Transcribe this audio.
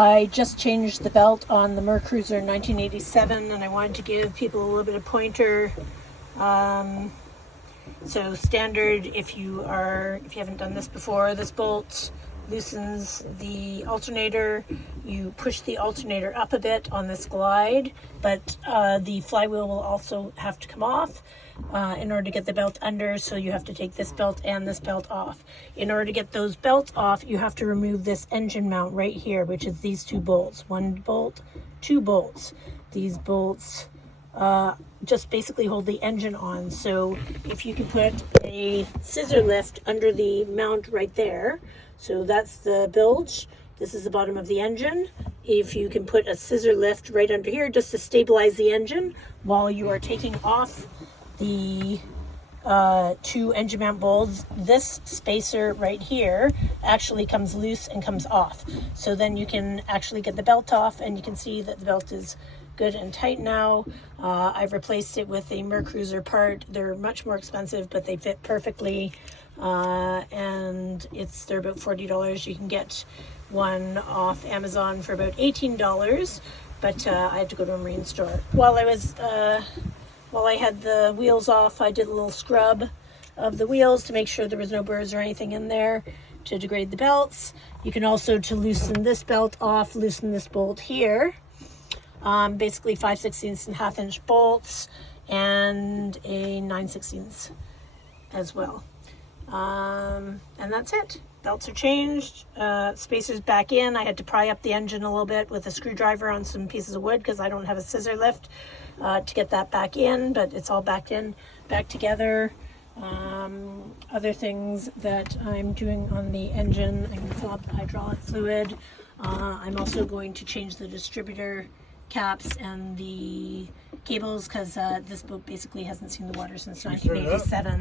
I just changed the belt on the Mercruiser in 1987, and I wanted to give people a little bit of pointer. So standard, if you haven't done this before, this bolt loosens the alternator. You push the alternator up a bit on this glide, but the flywheel will also have to come off in order to get the belt under, so you have to take this belt and this belt off. In order to get those belts off, you have to remove this engine mount right here, which is these two bolts. One bolt, two bolts. These bolts just basically hold the engine on. So if you can put a scissor lift under the mount right there, so that's the bilge, this is the bottom of the engine. If you can put a scissor lift right under here just to stabilize the engine while you are taking off the two engine mount bolts, this spacer right here actually comes loose and comes off. So then you can actually get the belt off, and you can see that the belt is good and tight now. I've replaced it with a Mercruiser part. They're much more expensive, but they fit perfectly, and they're about $40. You can get one off Amazon for about $18, but I had to go to a marine store. While I had the wheels off, I did a little scrub of the wheels to make sure there was no burrs or anything in there to degrade the belts. You can also, to loosen this belt off, loosen this bolt here. Basically 5/16 and 1/2 inch bolts and a 9/16 as well. And that's it. Belts are changed, spacers back in. I had to pry up the engine a little bit with a screwdriver on some pieces of wood because I don't have a scissor lift to get that back in, but it's all back together. Other things that I'm doing on the engine, I'm going to fill up the hydraulic fluid. I'm also going to change the distributor caps and the cables because this boat basically hasn't seen the water since 1987.